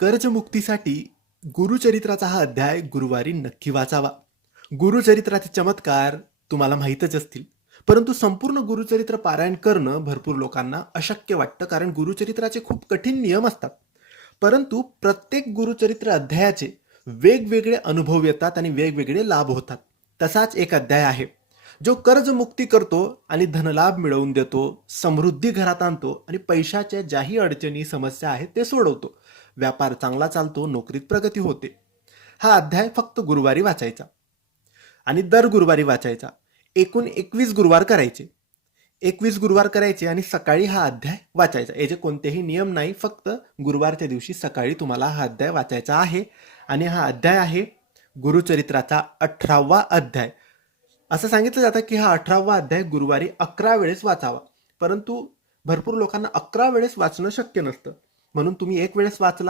कर्जमुक्तीसाठी गुरुचरित्राचा हा अध्याय गुरुवारी नक्की वाचावा. गुरुचरित्राचे चमत्कार तुम्हाला माहीतच असतील, परंतु संपूर्ण गुरुचरित्र पारायण करणं भरपूर लोकांना अशक्य वाटतं, कारण गुरुचरित्राचे खूप कठीण नियम असतात. परंतु प्रत्येक गुरुचरित्र अध्यायाचे वेगवेगळे अनुभव येतात आणि वेगवेगळे लाभ होतात. तसाच एक अध्याय आहे जो कर्जमुक्ती करतो आणि धनलाभ मिळवून देतो, समृद्धी घरात आणतो आणि पैशाच्या ज्याही अडचणी समस्या आहेत ते सोडवतो. व्यापार चांगला चालतो, नोकरीत प्रगती होते. हा अध्याय फक्त गुरुवारी वाचायचा आणि दर गुरुवारी वाचायचा. एकूण 21 गुरुवार करायचे. 21 गुरुवार करायचे आणि सकाळी हा अध्याय वाचायचा. याचे कोणतेही नियम नाही, फक्त गुरुवारच्या दिवशी सकाळी तुम्हाला हा अध्याय वाचायचा आहे. आणि हा अध्याय आहे गुरुचरित्राचा 18वा अध्याय. असं सांगितलं जातं की हा 18वा अध्याय गुरुवारी 11 वेळेस वाचावा, परंतु भरपूर लोकांना 11 वेळेस वाचणं शक्य नसतं, म्हणून तुम्ही एक वेळेस वाचला